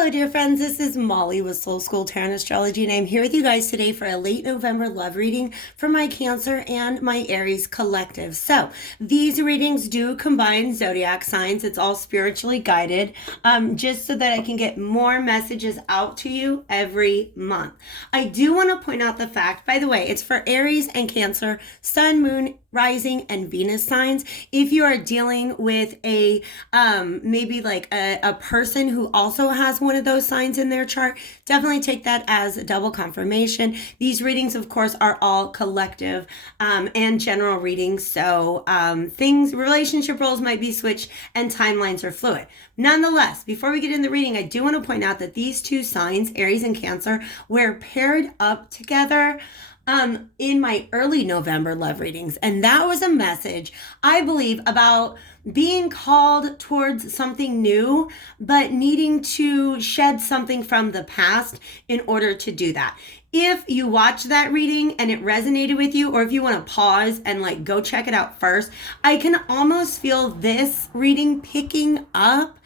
Hello, dear friends. This is Molly with Soul School Tarot and Astrology, and I'm here with you guys today for a late November love reading for my Cancer and my Aries collective. So, these readings do combine zodiac signs. It's all spiritually guided, just so that I can get more messages out to you every month. I do want to point out the fact, by the way, it's for Aries and Cancer, Sun, Moon, Rising, and Venus signs. If you are dealing with a maybe like a person who also has one of those signs in their chart, definitely take that as a double confirmation. These readings, of course, are all collective and general readings, so relationship roles might be switched and timelines are fluid. Nonetheless, before we get in the reading, I do want to point out that these two signs, Aries and Cancer, were paired up together in my early November love readings. And that was a message, I believe, about being called towards something new, but needing to shed something from the past in order to do that. If you watch that reading and it resonated with you, or if you want to pause and like go check it out first, I can almost feel this reading picking up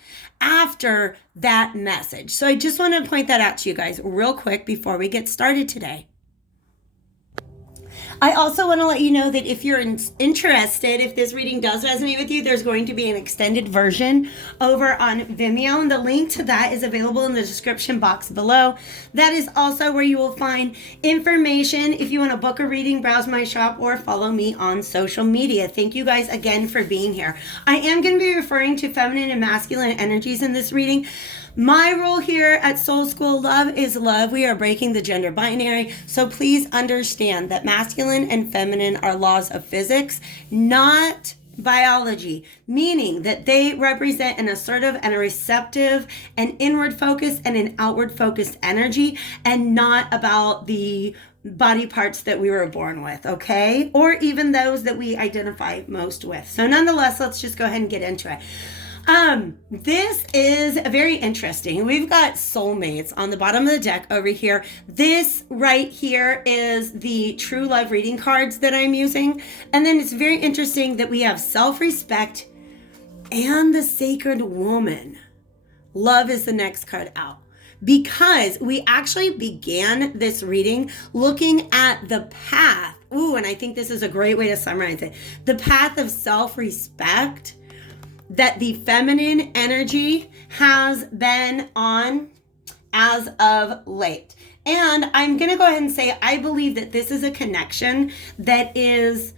after that message. So I just want to point that out to you guys real quick before we get started today. I also want to let you know that if you're interested, if this reading does resonate with you, there's going to be an extended version over on Vimeo, and the link to that is available in the description box below. That is also where you will find information if you want to book a reading, browse my shop, or follow me on social media. Thank you guys again for being here. I am going to be referring to feminine and masculine energies in this reading. My role here at Soul School Love is Love. We are breaking the gender binary. So please understand that masculine and feminine are laws of physics, not biology, meaning that they represent an assertive and a receptive, an inward focused and an outward focused energy, and not about the body parts that we were born with, okay? Or even those that we identify most with. So nonetheless, let's just go ahead and get into it. This is very interesting. We've got soulmates on the bottom of the deck over here. This right here is the true love reading cards that I'm using. And then it's very interesting that we have self-respect and the sacred woman. Love is the next card out, because we actually began this reading looking at the path. Ooh, and I think this is a great way to summarize it. The path of self-respect that the feminine energy has been on as of late. And I'm going to go ahead and say, I believe that this is a connection that is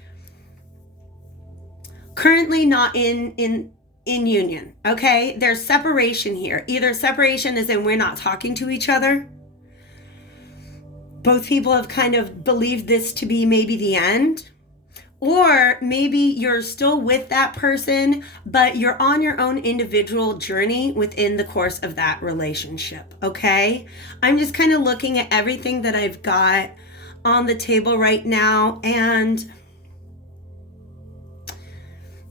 currently not in union. Okay. There's separation here. Either separation is in we're not talking to each other. Both people have kind of believed this to be maybe the end. Or maybe you're still with that person, but you're on your own individual journey within the course of that relationship, okay? I'm just kind of looking at everything that I've got on the table right now, and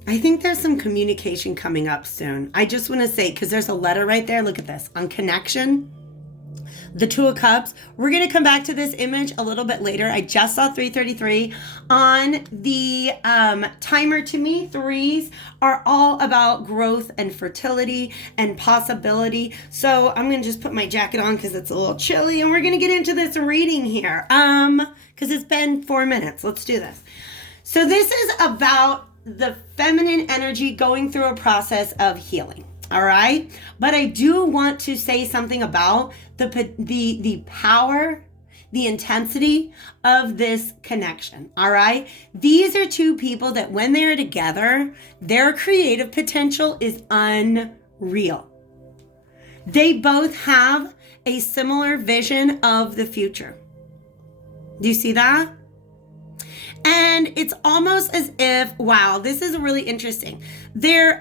I think there's some communication coming up soon. I just want to say, because there's a letter right there, look at this, on connection. The Two of Cups. We're going to come back to this image a little bit later. I just saw 3:33 on the timer. To me, threes are all about growth and fertility and possibility. So I'm going to just put my jacket on because it's a little chilly, and we're going to get into this reading here because it's been 4 minutes. Let's do this. So this is about the feminine energy going through a process of healing. All right. But I do want to say something about the power, the intensity of this connection. All right. These are two people that when they're together, their creative potential is unreal. They both have a similar vision of the future. Do you see that? And it's almost as if, wow, this is really interesting. They're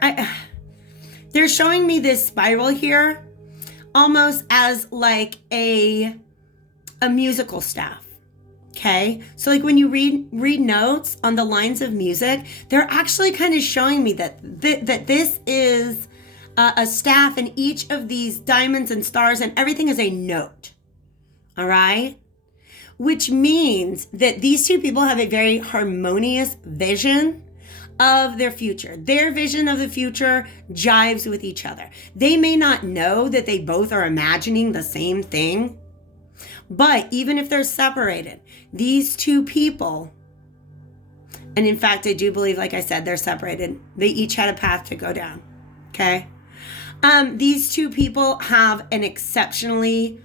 showing me this spiral here almost as like a musical staff. Okay. So like when you read notes on the lines of music, they're actually kind of showing me that this is a staff, and each of these diamonds and stars and everything is a note. All right. Which means that these two people have a very harmonious vision of their future. Their vision of the future jives with each other. They may not know that they both are imagining the same thing, but even if they're separated, these two people, and in fact, I do believe, like I said, they're separated. They each had a path to go down. Okay. These two people have an exceptionally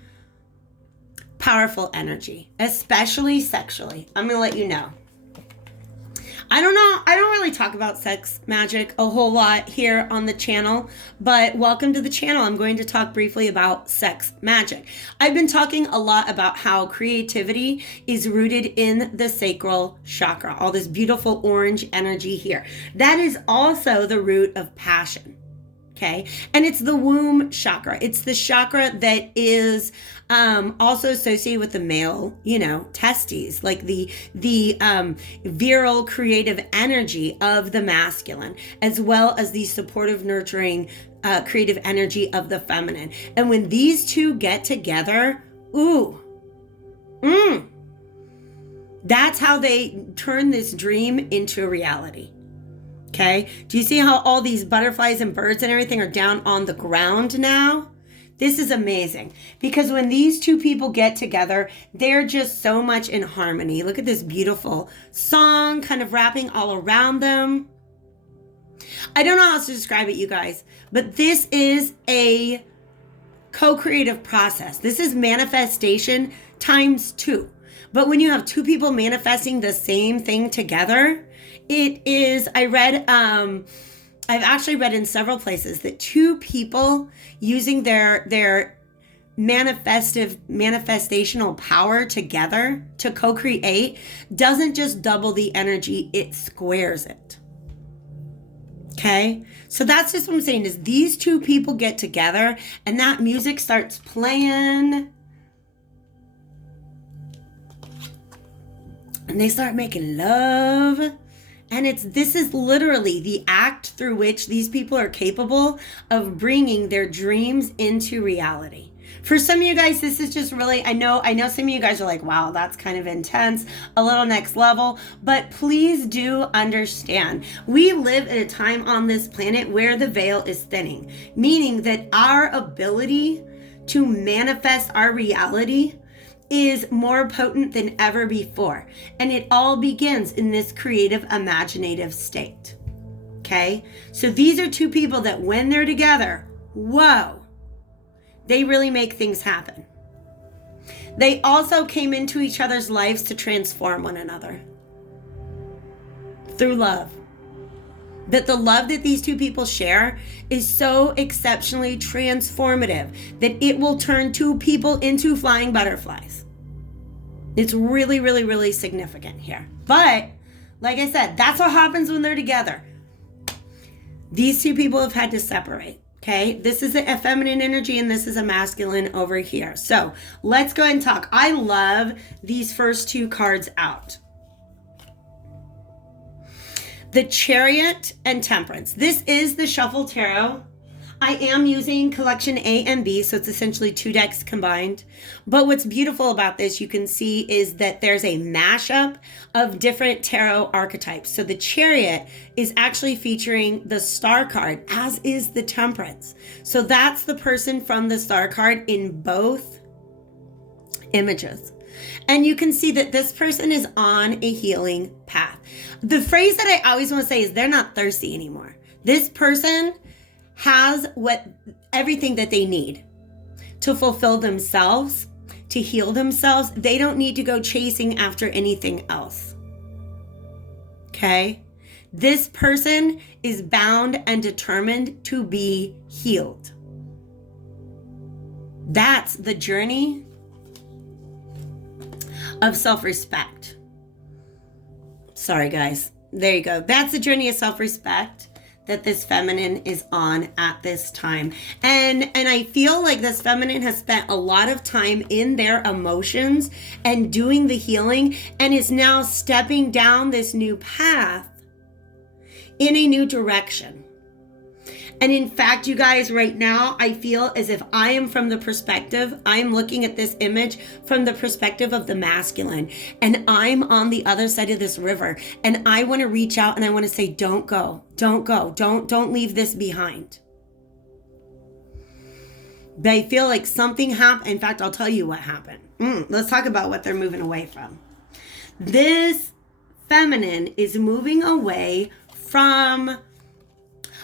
powerful energy, especially sexually. I'm going to let you know. I don't know. I don't really talk about sex magic a whole lot here on the channel, but welcome to the channel. I'm going to talk briefly about sex magic. I've been talking a lot about how creativity is rooted in the sacral chakra, all this beautiful orange energy here. That is also the root of passion. Okay. And it's the womb chakra. It's the chakra that is also associated with the male, testes, like the virile creative energy of the masculine, as well as the supportive, nurturing, creative energy of the feminine. And when these two get together, that's how they turn this dream into a reality. Okay. Do you see how all these butterflies and birds and everything are down on the ground now? This is amazing because when these two people get together, they're just so much in harmony. Look at this beautiful song kind of wrapping all around them. I don't know how else to describe it, you guys, but this is a co-creative process. This is manifestation times 2. But when you have two people manifesting the same thing together, it is, I've actually read in several places that two people using their manifestational power together to co-create doesn't just double the energy, it squares it. Okay? So that's just what I'm saying is these two people get together and that music starts playing and they start making love. And this is literally the act through which these people are capable of bringing their dreams into reality. For some of you guys, this is just really, I know some of you guys are like, wow, that's kind of intense, a little next level, but please do understand, we live at a time on this planet where the veil is thinning, meaning that our ability to manifest our reality is more potent than ever before. And it all begins in this creative, imaginative state. Okay? So these are two people that when they're together, whoa, they really make things happen. They also came into each other's lives to transform one another through love. That the love that these two people share is so exceptionally transformative that it will turn two people into flying butterflies. It's really, really, really significant here. But like I said, that's what happens when they're together. These two people have had to separate. Okay, this is a feminine energy and this is a masculine over here. So let's go ahead and talk. I love these first two cards out. The Chariot and Temperance. This is the Shuffle Tarot. I am using collection A and B, so it's essentially 2 decks combined. But what's beautiful about this, you can see, is that there's a mashup of different tarot archetypes. So the Chariot is actually featuring the Star card, as is the Temperance. So that's the person from the Star card in both images. And you can see that this person is on a healing path. The phrase that I always want to say is they're not thirsty anymore. This person has everything that they need to fulfill themselves, to heal themselves. They don't need to go chasing after anything else. Okay? This person is bound and determined to be healed. That's the journey of self-respect. Sorry, guys. There you go. That's the journey of self-respect that this feminine is on at this time. And I feel like this feminine has spent a lot of time in their emotions and doing the healing and is now stepping down this new path in a new direction. And in fact, you guys, right now, I feel as if I am from the perspective, I'm looking at this image from the perspective of the masculine. And I'm on the other side of this river. And I want to reach out and I want to say, don't go, don't go, don't leave this behind. They feel like something happened. In fact, I'll tell you what happened. Let's talk about what they're moving away from. This feminine is moving away from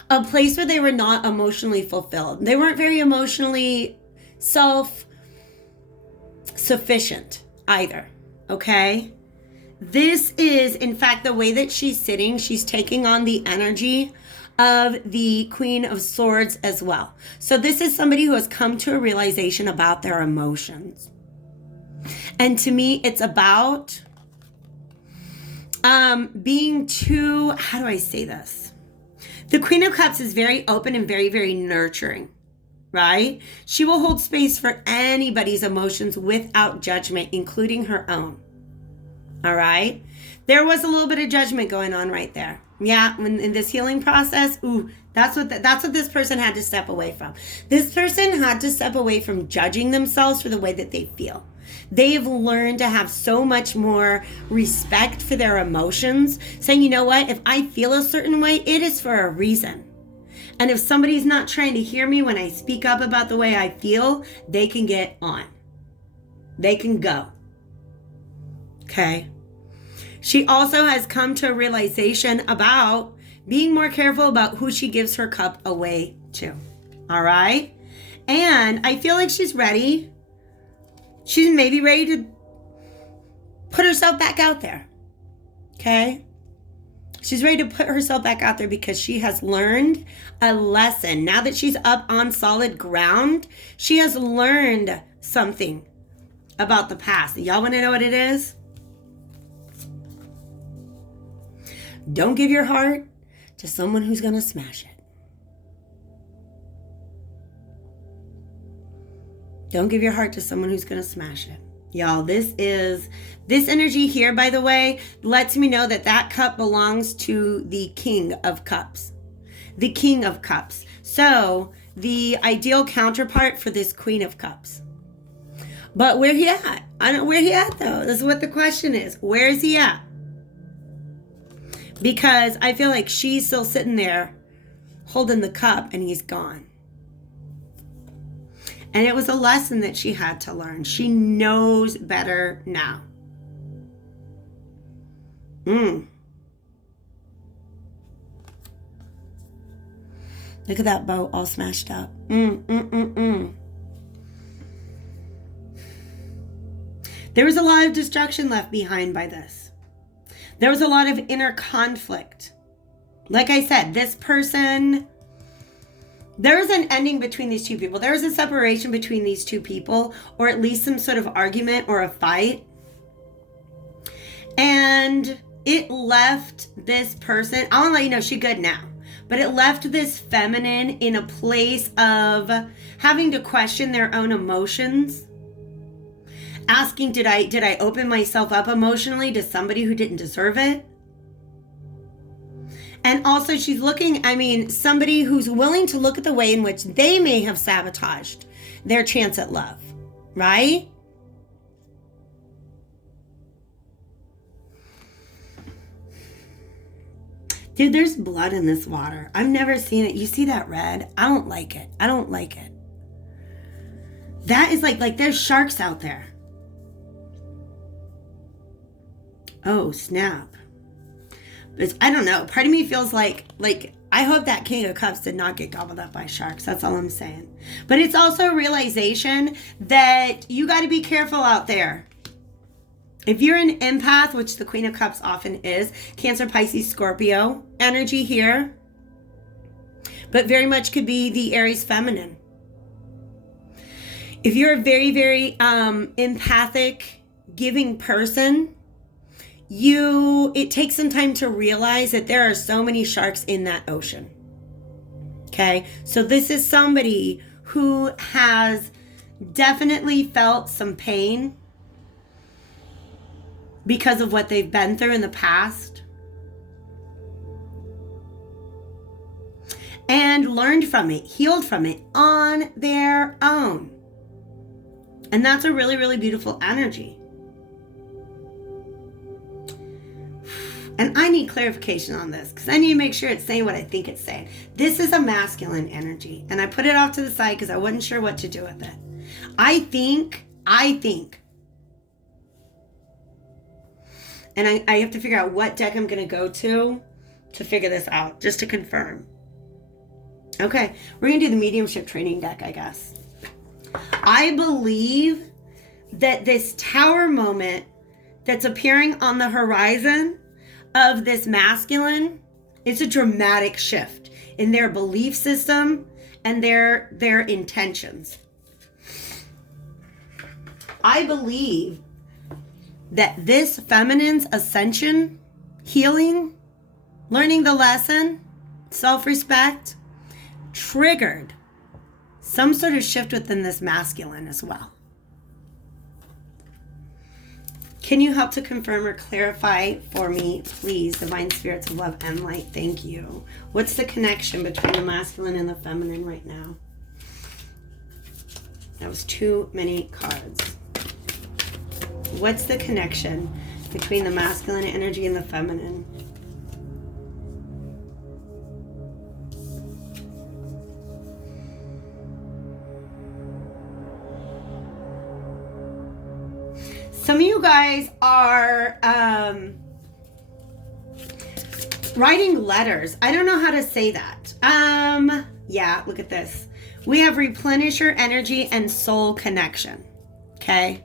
a place where they were not emotionally fulfilled. They weren't very emotionally self-sufficient either, okay? This is, in fact, the way that she's sitting, she's taking on the energy of the Queen of Swords as well. So this is somebody who has come to a realization about their emotions. And to me, it's about being too, how do I say this? The Queen of Cups is very open and very, very nurturing, right? She will hold space for anybody's emotions without judgment, including her own. All right? There was a little bit of judgment going on right there. Yeah, in this healing process, that's what this person had to step away from. This person had to step away from judging themselves for the way that they feel. They've learned to have so much more respect for their emotions, saying, you know what, if I feel a certain way, it is for a reason. And if somebody's not trying to hear me when I speak up about the way I feel, they can get on. They can go. Okay. She also has come to a realization about being more careful about who she gives her cup away to. All right. And I feel like she's ready. She's maybe ready to put herself back out there. Okay. She's ready to put herself back out there because she has learned a lesson. Now that she's up on solid ground, she has learned something about the past. Y'all want to know what it is? Don't give your heart to someone who's going to smash it. Don't give your heart to someone who's going to smash it. Y'all, this energy here, by the way, lets me know that that cup belongs to the King of Cups. The King of Cups. So, the ideal counterpart for this Queen of Cups. But where he at? I don't know where he at, though. This is what the question is. Where is he at? Because I feel like she's still sitting there holding the cup and he's gone. And it was a lesson that she had to learn. She knows better now. Look at that boat all smashed up. There was a lot of destruction left behind by this. There was a lot of inner conflict. Like I said, this person, there was an ending between these two people. There was a separation between these two people, or at least some sort of argument or a fight. And it left this person, I want to let you know she's good now, but it left this feminine in a place of having to question their own emotions. Asking, did I open myself up emotionally to somebody who didn't deserve it? And also she's looking, somebody who's willing to look at the way in which they may have sabotaged their chance at love, right? Dude, there's blood in this water. I've never seen it. You see that red? I don't like it. I don't like it. That is like there's sharks out there. Oh, snap. I don't know. Part of me feels like I hope that King of Cups did not get gobbled up by sharks. That's all I'm saying. But it's also a realization that you got to be careful out there. If you're an empath, which the Queen of Cups often is, Cancer, Pisces, Scorpio energy here, but very much could be the Aries feminine. If you're a very, very empathic, giving person, it takes some time to realize that there are so many sharks in that ocean. Okay, so this is somebody who has definitely felt some pain because of what they've been through in the past. and learned from it, healed from it on their own. And that's a really, really beautiful energy. And I need clarification on this because I need to make sure it's saying what I think it's saying. This is a masculine energy, and I put it off to the side because I wasn't sure what to do with it. I think, and I have to figure out what deck I'm going to go to figure this out, just to confirm. Okay, we're going to do the mediumship training deck, I guess. I believe that this tower moment that's appearing on the horizon of this masculine, it's a dramatic shift in their belief system and their intentions. I believe that this feminine's ascension, healing, learning the lesson, self-respect, triggered some sort of shift within this masculine as well. Can you help to confirm or clarify for me, please, divine spirits of love and light? Thank you. What's the connection between the masculine and the feminine right now? That was too many cards. What's the connection between the masculine energy and the feminine? Some of you guys are writing letters. I don't know how to say that. Yeah, look at this. We have replenisher energy and soul connection. Okay.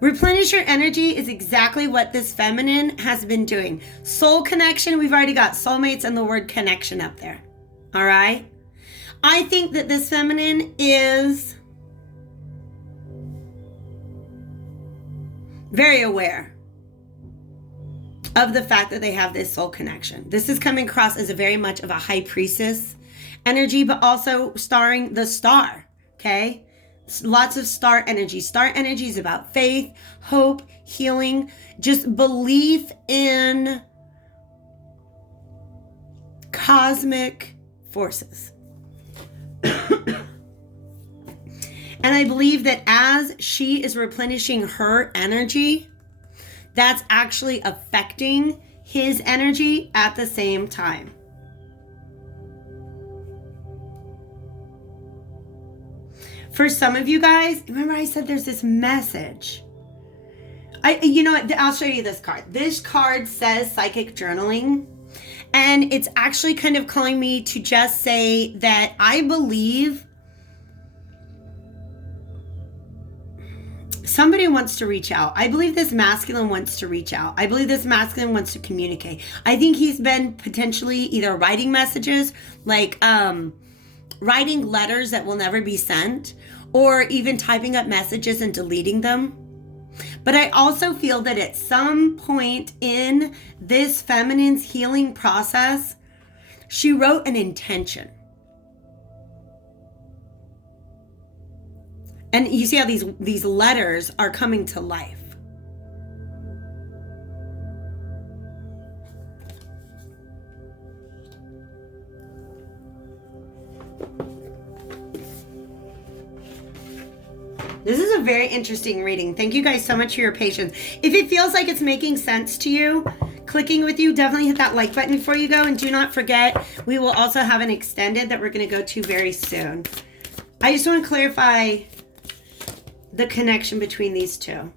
Replenisher energy is exactly what this feminine has been doing. Soul connection, we've already got soulmates and the word connection up there. All right. I think that this feminine is very aware of the fact that they have this soul connection. This is coming across as a very much of a high priestess energy, but also starring the star, okay? Lots of star energy. Star energy is about faith, hope, healing, just belief in cosmic forces. And I believe that as she is replenishing her energy, that's actually affecting his energy at the same time. For some of you guys, remember I said there's this message. You know what? I'll show you this card. This card says psychic journaling. And it's actually kind of calling me to just say that I believe somebody wants to reach out. I believe this masculine wants to reach out. I believe this masculine wants to communicate. I think he's been potentially either writing messages, like writing letters that will never be sent, or even typing up messages and deleting them. But I also feel that at some point in this feminine's healing process, she wrote an intention. And you see how these letters are coming to life. This is a very interesting reading. Thank you guys so much for your patience. If it feels like it's making sense to you, clicking with you, definitely hit that like button before you go. And do not forget, we will also have an extended that we're going to go to very soon. I just want to clarify the connection between these two.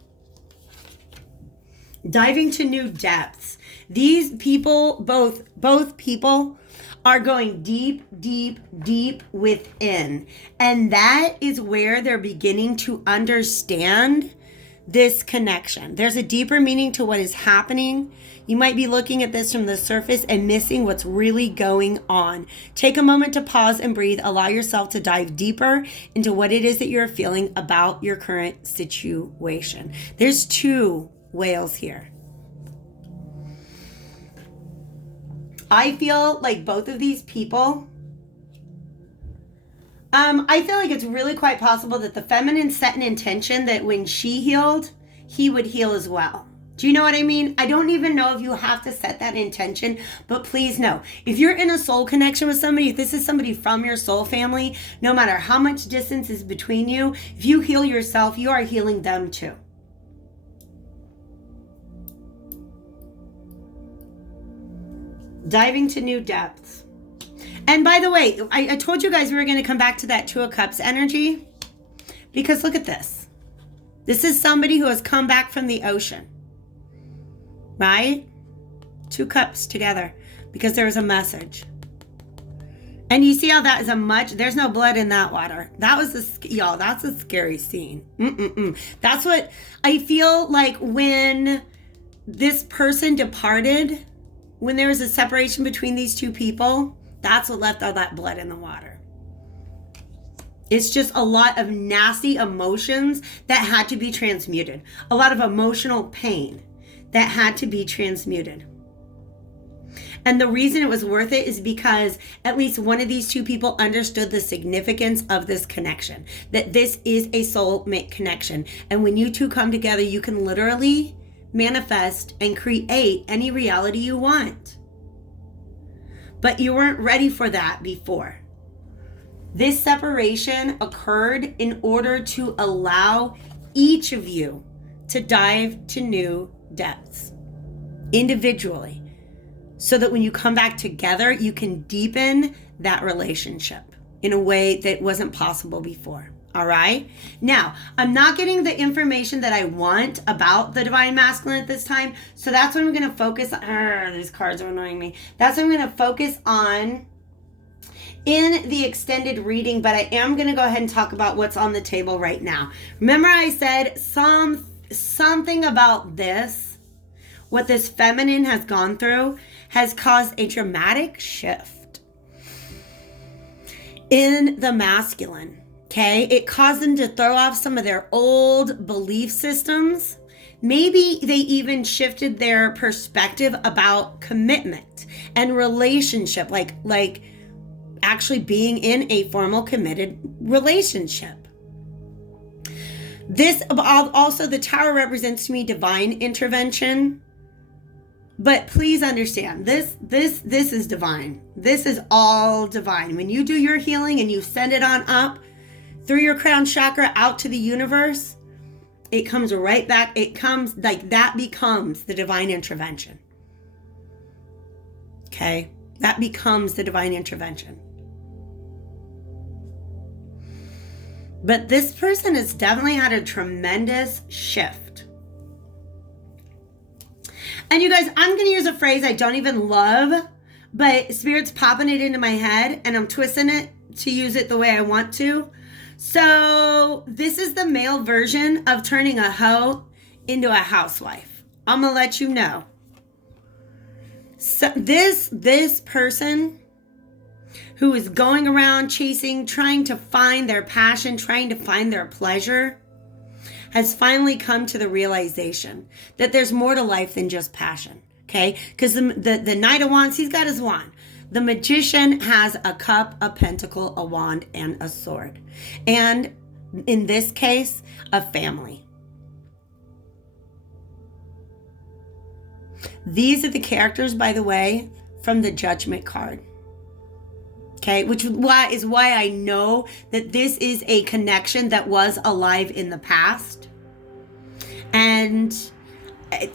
Diving to new depths. These people, both people are going deep, deep, deep within. And that is where they're beginning to understand this connection. There's a deeper meaning to what is happening. You might be looking at this from the surface and missing what's really going on. Take a moment to pause and breathe. Allow yourself to dive deeper into what it is that you're feeling about your current situation. There's two whales here. I feel like both of these people, I feel like it's really quite possible that the feminine set an intention that when she healed, he would heal as well. Do you know what I mean? I don't even know if you have to set that intention, but please know, if you're in a soul connection with somebody, if this is somebody from your soul family, no matter how much distance is between you, if you heal yourself, you are healing them too. Diving to new depths. And by the way, I told you guys we were going to come back to that Two of Cups energy, because look at this. This is somebody who has come back from the ocean. Right? 2 cups together because there was a message. And you see how that is there's no blood in that water. That was y'all, that's a scary scene. That's what I feel like when this person departed, when there was a separation between these two people, that's what left all that blood in the water. It's just a lot of nasty emotions that had to be transmuted. A lot of emotional pain that had to be transmuted. And the reason it was worth it is because at least one of these two people understood the significance of this connection, that this is a soulmate connection. And when you two come together, you can literally manifest and create any reality you want. But you weren't ready for that before. This separation occurred in order to allow each of you to dive to new depths individually, so that when you come back together, you can deepen that relationship in a way that wasn't possible before. All right. Now, I'm not getting the information that I want about the divine masculine at this time. So that's what I'm going to focus on. These cards are annoying me. That's what I'm going to focus on in the extended reading. But I am going to go ahead and talk about what's on the table right now. Remember I said something about this, what this feminine has gone through, has caused a dramatic shift in the masculine. Okay, it caused them to throw off some of their old belief systems. Maybe they even shifted their perspective about commitment and relationship, like actually being in a formal committed relationship. This also, the tower represents to me divine intervention. But please understand, this is divine. This is all divine. When you do your healing and you send it on up through your crown chakra out to the universe, it comes right back. It comes like that becomes the divine intervention. Okay? That becomes the divine intervention. But this person has definitely had a tremendous shift. And you guys, I'm going to use a phrase I don't even love, but Spirit's popping it into my head and I'm twisting it to use it the way I want to. So this is the male version of turning a hoe into a housewife. I'm going to let you know. So this person who is going around chasing, trying to find their passion, trying to find their pleasure, has finally come to the realization that there's more to life than just passion, okay? Because the Knight of Wands, he's got his wand. The Magician has a cup, a pentacle, a wand, and a sword. And in this case, a family. These are the characters, by the way, from the Judgment card. Okay, which is why I know that this is a connection that was alive in the past. And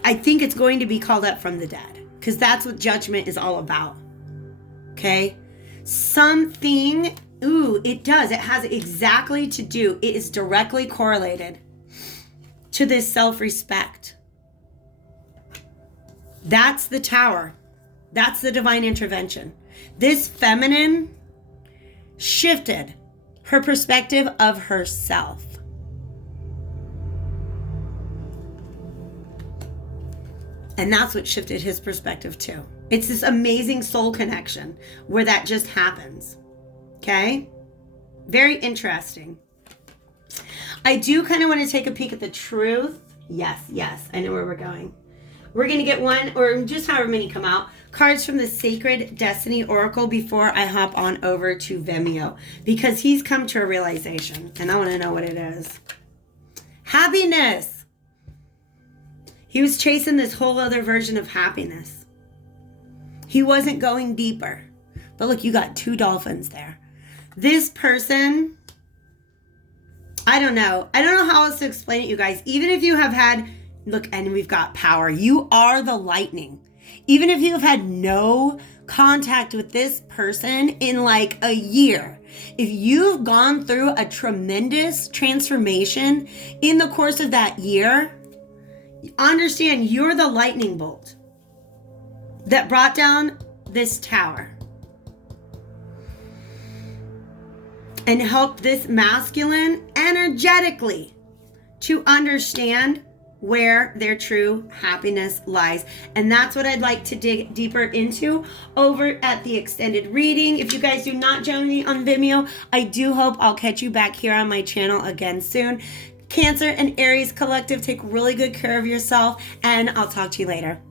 I think it's going to be called up from the dead, because that's what Judgment is all about. Okay? Something, it does. It has exactly to do. It is directly correlated to this self-respect. That's the tower. That's the divine intervention. This feminine shifted her perspective of herself. And that's what shifted his perspective too. It's this amazing soul connection where that just happens. Okay? Very interesting. I do kind of want to take a peek at the truth. Yes, I know where we're going. We're going to get one, or just however many come out, cards from the Sacred Destiny Oracle before I hop on over to Vimeo, because he's come to a realization and I want to know what it is. Happiness. He was chasing this whole other version of happiness. He wasn't going deeper. But look, you got 2 dolphins there. This person, I don't know how else to explain it, you guys. Even if you have had, look, and we've got power. You are the lightning. Even if you have had no contact with this person in like a year, if you've gone through a tremendous transformation in the course of that year, understand you're the lightning bolt that brought down this tower and helped this masculine energetically to understand where their true happiness lies. And that's what I'd like to dig deeper into over at the extended reading. If you guys do not join me on Vimeo, I do hope I'll catch you back here on my channel again soon. Cancer and Aries collective, take really good care of yourself, and I'll talk to you later.